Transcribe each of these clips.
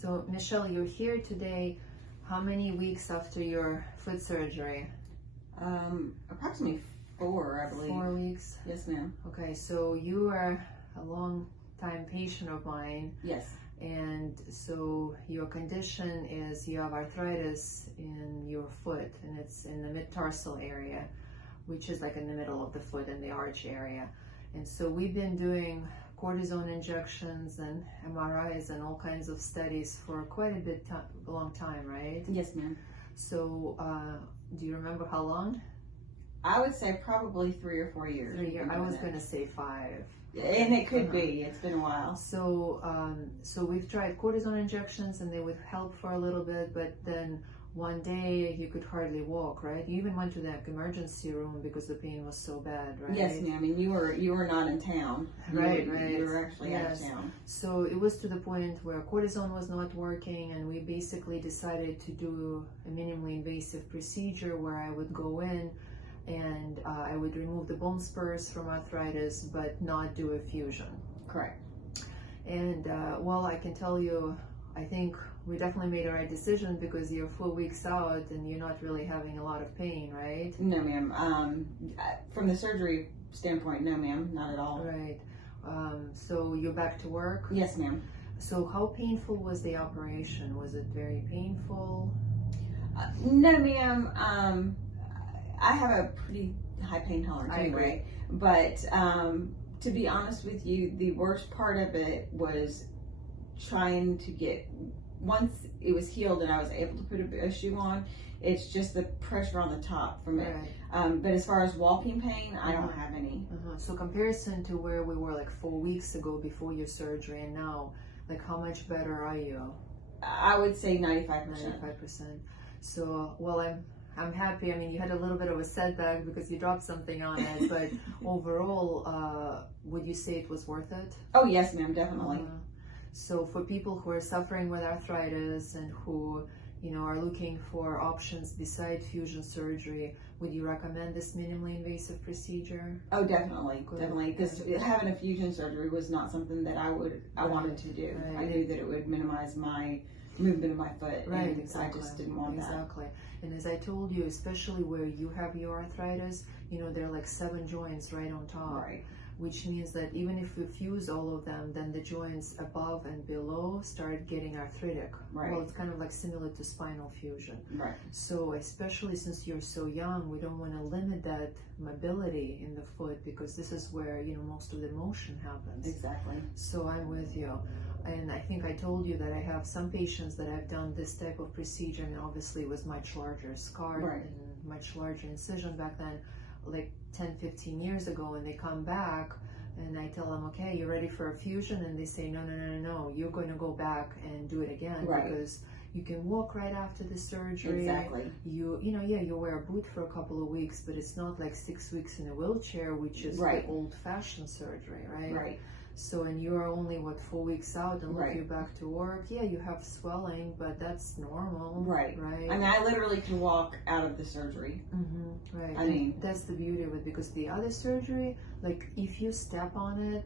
So, Michelle, you're here today. How many weeks after your foot surgery? Approximately 4, I believe. 4 weeks? Yes, ma'am. Okay, so you are a long time patient of mine. Yes. And so your condition is you have arthritis in your foot, and it's in the mid-tarsal area, which is like in the middle of the foot in the arch area. And so we've been doing cortisone injections and MRIs and all kinds of studies for quite a long time, right? Yes, ma'am. So do you remember how long? I would say probably 3 or 4 years. 3 years. I was going to say 5. And it could be. It's been a while. So, so we've tried cortisone injections, and they would help for a little bit, but then one day you could hardly walk, right? You even went to the emergency room because the pain was so bad, right? Yes, ma'am. And you were not in town. Right. You were actually out of town. So it was to the point where cortisone was not working, and we basically decided to do a minimally invasive procedure where I would go in and I would remove the bone spurs from arthritis, but not do a fusion. Correct. And well, I can tell you, I think we definitely made the right decision because you're 4 weeks out and you're not really having a lot of pain, right? No, ma'am. From the surgery standpoint, no, ma'am, not at all. Right. So you're back to work? Yes, ma'am. So how painful was the operation? Was it very painful? No, ma'am. I have a pretty high pain tolerance anyway, but to be honest with you, the worst part of it was trying to get, once it was healed and I was able to put a shoe on, it's just the pressure on the top from it. But as far as walking pain, I don't have any. So comparison to where we were like 4 weeks ago before your surgery and now, like how much better are you? I would say 95%. 95%. So, well, I'm happy. I mean, you had a little bit of a setback because you dropped something on it, but overall, would you say it was worth it? Oh, yes, ma'am, definitely. So for people who are suffering with arthritis and who, you know, are looking for options besides fusion surgery, would you recommend this minimally invasive procedure? Oh, definitely, definitely. Because having a fusion surgery was not something that I wanted to do. I knew that it would minimize my movement of my foot. Right, exactly. I just didn't want that. Exactly. And as I told you, especially where you have your arthritis, you know, there are like 7 joints right on top. Right. Which means that even if we fuse all of them, then the joints above and below start getting arthritic. Right. Well, it's kind of like similar to spinal fusion. Right. So especially since you're so young, we don't want to limit that mobility in the foot because this is where, you know, most of the motion happens. Exactly. So I'm with you. And I think I told you that I have some patients that I've done this type of procedure, and obviously it was much larger scar and much larger incision back then, like 10-15 years ago, and they come back and I tell them, okay, you're ready for a fusion, and they say no, you're going to go back and do it again because you can walk right after the surgery. Exactly. You know, you wear a boot for a couple of weeks, but it's not like 6 weeks in a wheelchair, which is the old-fashioned surgery, right? Right. So, and you're only, 4 weeks out, and look, you're back to work. Yeah, you have swelling, but that's normal. Right. I mean, I literally can walk out of the surgery. Right. I mean, that's the beauty of it, because the other surgery, like, if you step on it,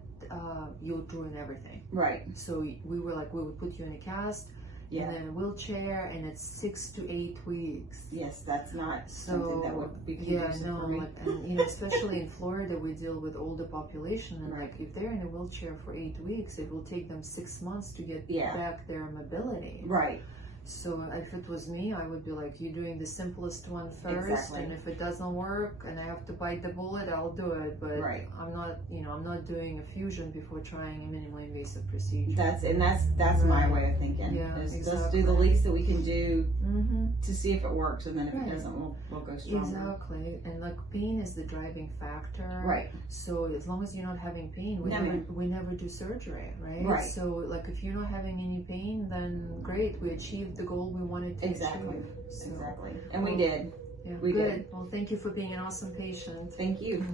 you'll ruin everything. Right. So we were like, we would put you in a cast, and then a wheelchair, and it's 6 to 8 weeks. Yes, that's not something that would be conducive for me. And you know, especially in Florida, we deal with older population, and like if they're in a wheelchair for 8 weeks, it will take them 6 months to get back their mobility. Right. So if it was me, I would be like, you're doing the simplest one first, and if it doesn't work and I have to bite the bullet, I'll do it. But I'm not, you know, I'm not doing a fusion before trying a minimally invasive procedure. That's my way of thinking. Yeah, Let's do the least that we can do to see if it works, and then if it doesn't, we'll go stronger. Exactly. And like pain is the driving factor. Right. So as long as you're not having pain, we never do surgery, right? Right. So like if you're not having any pain, then great, we achieved the goal we wanted to achieve. Exactly. And we did. Yeah, we did. Well, thank you for being an awesome patient. Thank you.